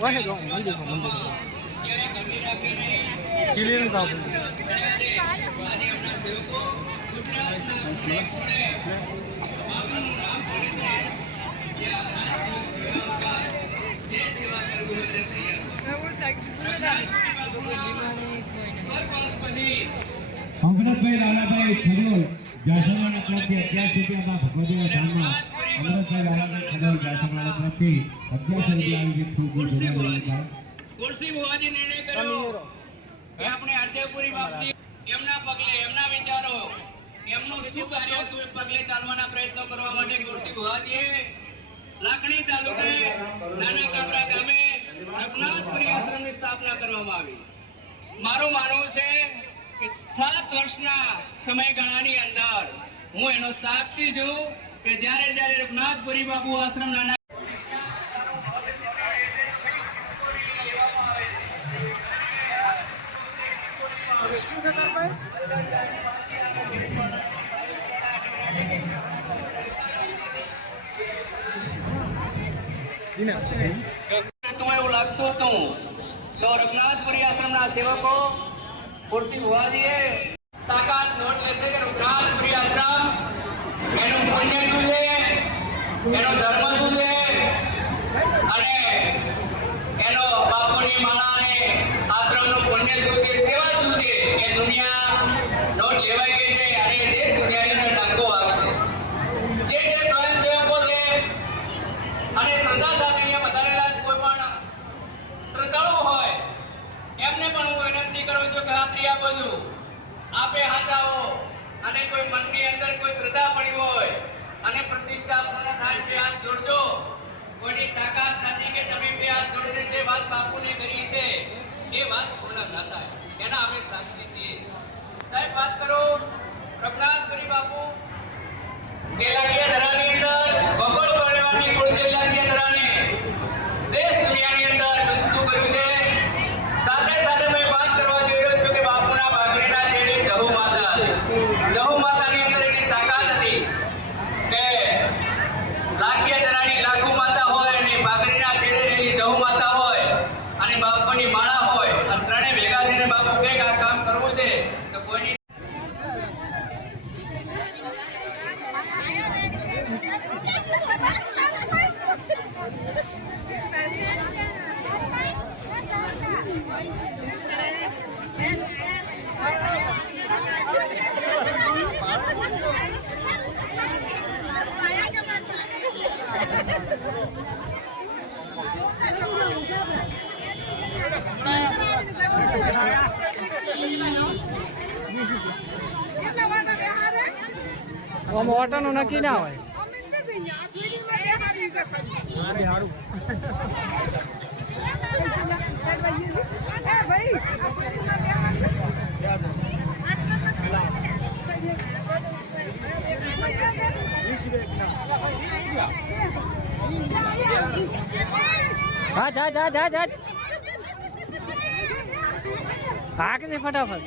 વાહે જો મંદિર ક્લિયરન્સ આવશે અંકનાથભાઈ લાલાભાઈ છગડોલ જાસરવાડા તરફથી 11 રૂપિયામાં ભગવતીના ધામમાં અમરતભાઈ લાલાભાઈ છગડોલ જાસરવાડા તરફથી 11 રૂપિયા આવી ખૂબ ખુરશી ભુવાજી નિર્ણય કર્યો કે આપણે આદ્યપુરી બાપજી એમના પગલે એમના વિચારો એમનું શું કાર્ય હતું એ પગલે ચાલવાના પ્રયત્નો કરવા માટે ખુરશી ભુવાજીએ લાખણી તાલુકે નાના કાપરા ગામે રઘુનાથપુરી આશ્રમની સ્થાપના કરવામાં આવી. મારું માનવું છે કે 7 વર્ષના સમયગાળાની અંદર હું એનો સાક્ષી છું કે જ્યારે રઘુનાથપુરી બાપુ આશ્રમ નાના એવું લાગતું હતું તો રઘુનાથપુરી આશ્રમના સેવકો ખુરશી ભુવાજીએ તાકાત નોટ લેશે કે રઘુનાથપુરી આશ્રમ એનું પુણ્ય શું છે, એનો ધર્મ શું છે અને એનો બાપુની માળા અને આશ્રમનું પુણ્ય શું છે, સેવા શું છે એ દુનિયા નોટ લેવાઈ ગઈ છે અને દેશ દુનિયાની અંદર ડાંગો વાગશે. જે સ્વયંસેવકો છે અને શ્રદ્ધા સાથે અહીંયા વધારેલા કોઈ પણ શ્રદ્ધાળુ હોય એમને પણ હું વિનંતી કરું છું કે ખાતરી આપો છું આપે હાથ આવો અને કોઈ મનની અંદર કોઈ શ્રદ્ધા પડી હોય અને પ્રતિષ્ઠા પૂર્ણ થાય બે હાથ જોડજો. કોઈની તાકાત નથી કે તમે બે હાથ જોડીને જે વાત બાપુને કરી છે એ વાત પૂર્ણ ન થાય, એના અમે સાક્ષી છીએ. સાહેબ વાત કરો રઘુનાથપુરી બાપુ કેલાકીય ધરાની અંદર ભગોળ પરિવારની કુળદેવલાકીય ધરાને દેશ દુનિયાની અંદર બચતું કર્યું છે. સાથે સાથે મેં વાત કરવા જઈ રહ્યો છું કે બાપુના ભાગરીના છેડે જહુ માતાની અંદર એટલી તાકાત હતી કે લાકીય ધરાની લાખુ માતા હોય અને ભાગરીના છેડે રહેલી જહુ માતા હોય અને બાપુની માળા હોય અને ત્રણે ભેગા થઈને બાપુ કંઈક આ કામ કરવું છે તો કોઈની ઓટોનું નક્કી ના હોય. હા જા જા જા જા ભાગ ને ફટાફટ.